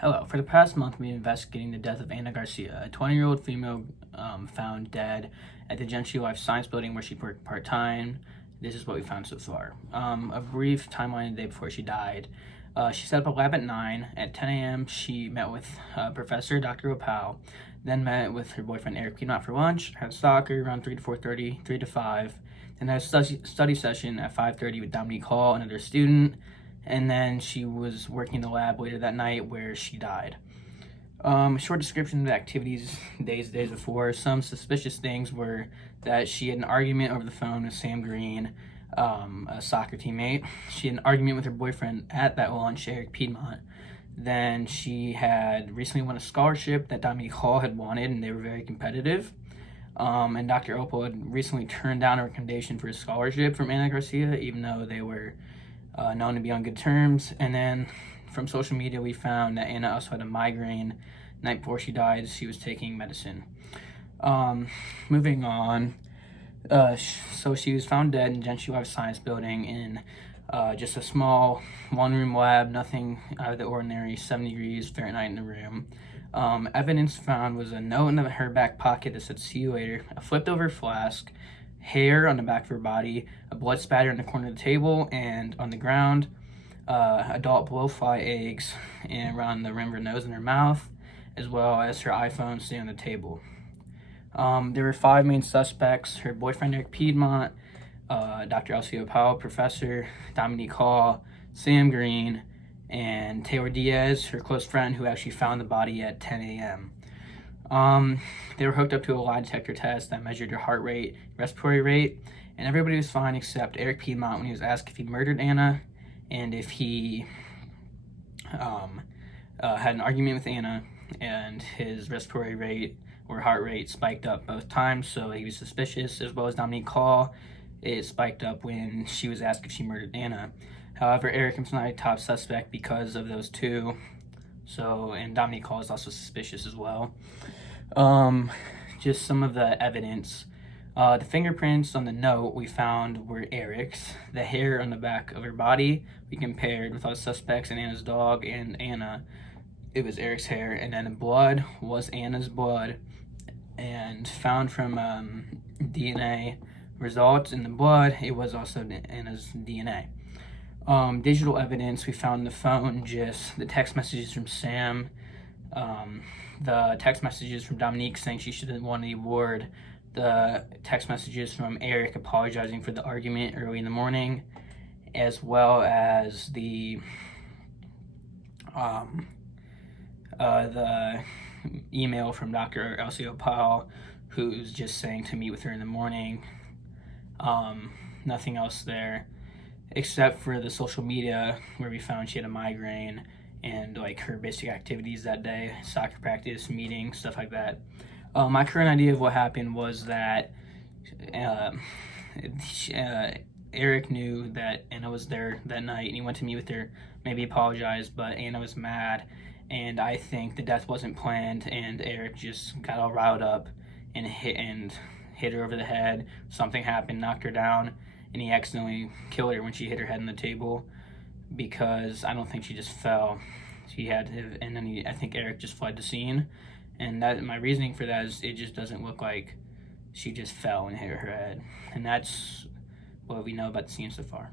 Hello. For the past month, we've been investigating the death of Anna Garcia, a 20-year-old female found dead at the Gentry Life Science Building where she worked part-time. This is what we found so far. A brief timeline the day before she died. She set up a lab at 9. At 10 a.m., she met with Professor Dr. Opal, then met with her boyfriend Eric Piedmont for lunch, had soccer around 3 to 4:30, 3 to 5, then had a study session at 5:30 with Dominique Hall, another student, and then she was working in the lab later that night where she died. Short description of the activities days before. Some suspicious things were that she had an argument over the phone with Sam Green, a soccer teammate. She had an argument with her boyfriend at that lunch, Eric Piedmont. Then she had recently won a scholarship that Dominique Hall had wanted, and they were very competitive. And Dr. Opal had recently turned down a recommendation for a scholarship from Anna Garcia, even though they were known to be on good terms. And then from social media, we found that Anna also had a migraine. The night before she died, she was taking medicine. Moving on. So she was found dead in Gentry Life Science Building in just a small one-room lab, nothing out of the ordinary, 70 degrees Fahrenheit in the room. Evidence found was a note in her back pocket that said "See you later," a flipped-over flask, hair on the back of her body, a blood spatter in the corner of the table and on the ground, adult blowfly eggs and around the rim of her nose and her mouth, as well as her iPhone sitting on the table. There were 5 main suspects: her boyfriend Eric Piedmont, Dr. Elsie Opal, Professor Dominique Hall, Sam Green, and Taylor Diaz, her close friend who actually found the body at 10 a.m. They were hooked up to a lie detector test that measured her heart rate, respiratory rate, and everybody was fine except Eric Piedmont when he was asked if he murdered Anna and if he had an argument with Anna, and his respiratory rate or heart rate spiked up both times, so he was suspicious, as well as Dominique Hall. It spiked up when she was asked if she murdered Anna. However, Eric was not a top suspect because of those two. So, and Dominique Hall is also suspicious as well. Just some of the evidence. The fingerprints on the note we found were Eric's. The hair on the back of her body we compared with all the suspects and Anna's dog and Anna. It was Eric's hair, and then the blood was Anna's blood, and found from DNA results in the blood, it was also Anna's DNA. Digital evidence, we found the phone, just the text messages from Sam, the text messages from Dominique saying she should have won the award, the text messages from Eric apologizing for the argument early in the morning, as well as the email from Dr. Elsie Opal, who's just saying to meet with her in the morning. Nothing else there, except for the social media where we found she had a migraine and like her basic activities that day, soccer practice, meeting, stuff like that. My current idea of what happened was that Eric knew that Anna was there that night and he went to meet with her, maybe apologized, but Anna was mad, and I think the death wasn't planned and Eric just got all riled up and hit her over the head. Something happened, knocked her down, and he accidentally killed her when she hit her head on the table, because I don't think she just fell. She had to, and then I think Eric just fled the scene, and that my reasoning for that is it just doesn't look like she just fell and hit her head, and that's what we know about the scene so far.